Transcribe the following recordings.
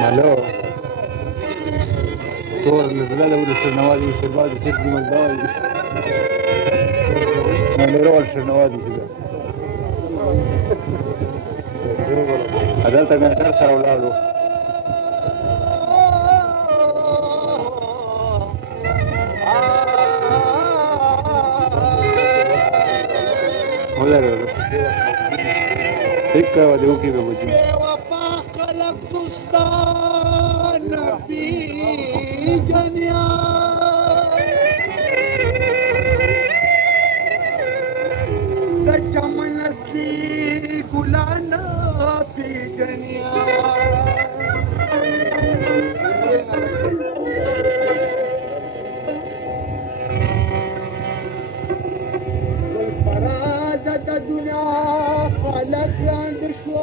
مالو طور الزلالة والشرنوادي والشربادي شكل مالداي مالو الشرنوادي كده عدالتك من خرسة أولاده ولا دكة ودوكي بوجي وفا خلق دستان في جنيا دجمن اصلي گلانا في جنيا فرازة الدنيا خلق عند شو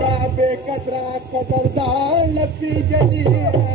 بابي كترة قدردان في جنيا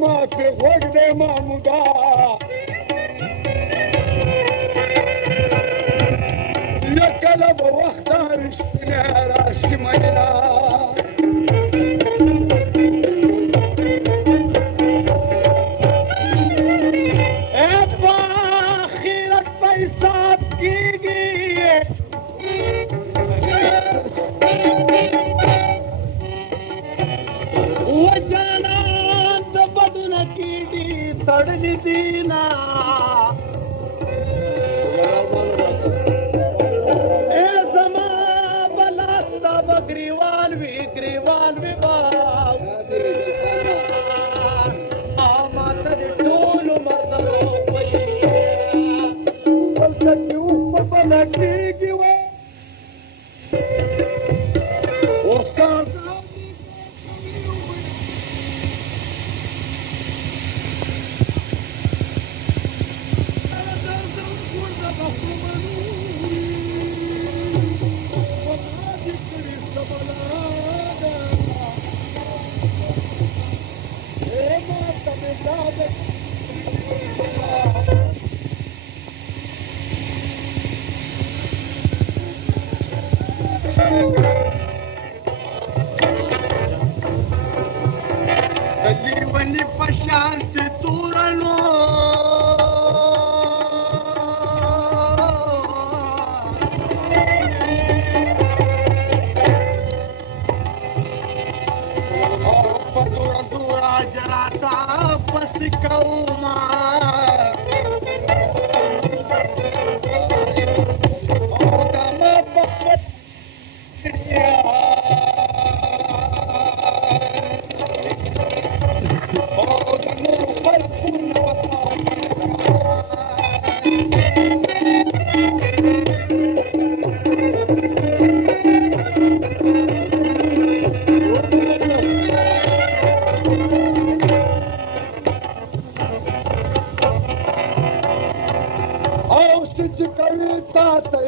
ما في وقت ما مضى لكلب واختار الشنارة شمينا خيرك فيصاب جيجي وجانا بدنا كيدي تردي دينا اے زما بلاستا بگریوال وی باو آمات دی ټول مردو وی ولته کیو په بنا کیږي و اوسکار ونی پشانت تورنو او دورا جراتا پس کوما او دما پخوت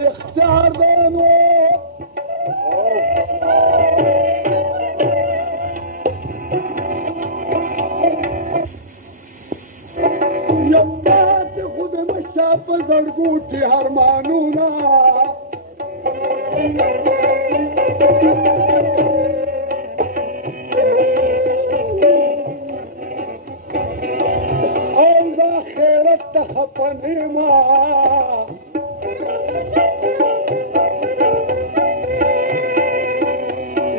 اختیار دانو یبات خود مشاف زرگوٹی هرمانونا غنيمة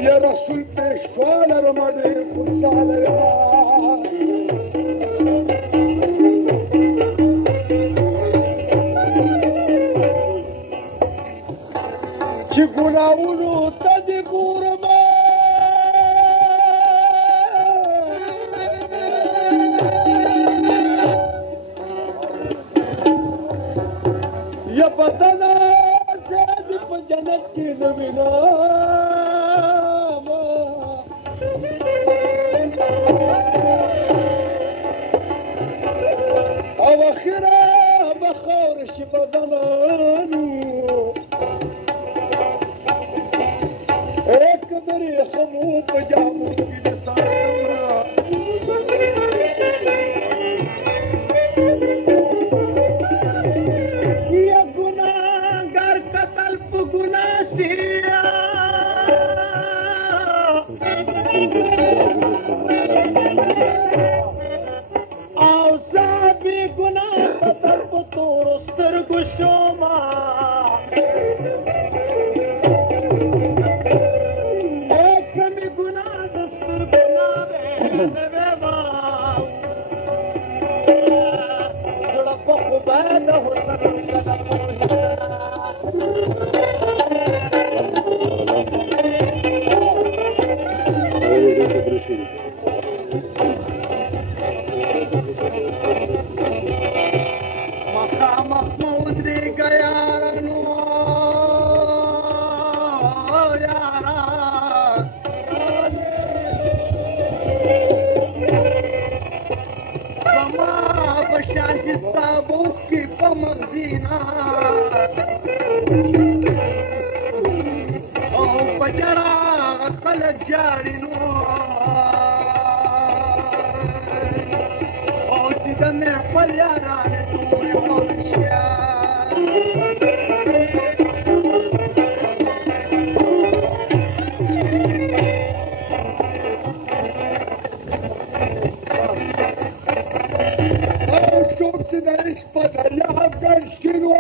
يا رسول بشوال رمضي خمس عليها چکونا اولو تدی گورما یا پتنا زید پا جنت کی نمینا او اخیرا بخورش بدنانو ایک دری خمو پجامو کی نسانا یہ گناہگار قتل پہ گناہ سیا او صحابی گناہ قتل پہ تورستر گشوما جاري نور او تدمع فليانا نور ومشيا او شوف سنعيش فضل يعبد الشنو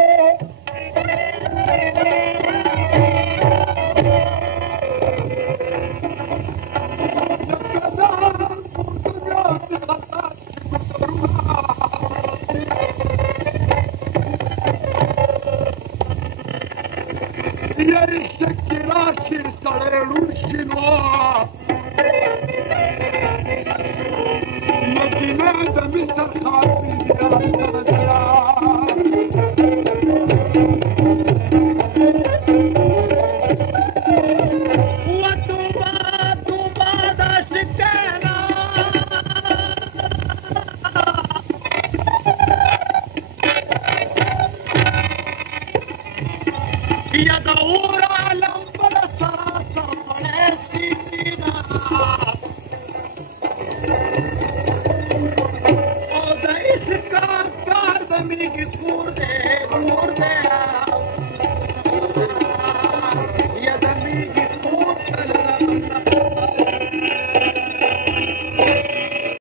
يدعو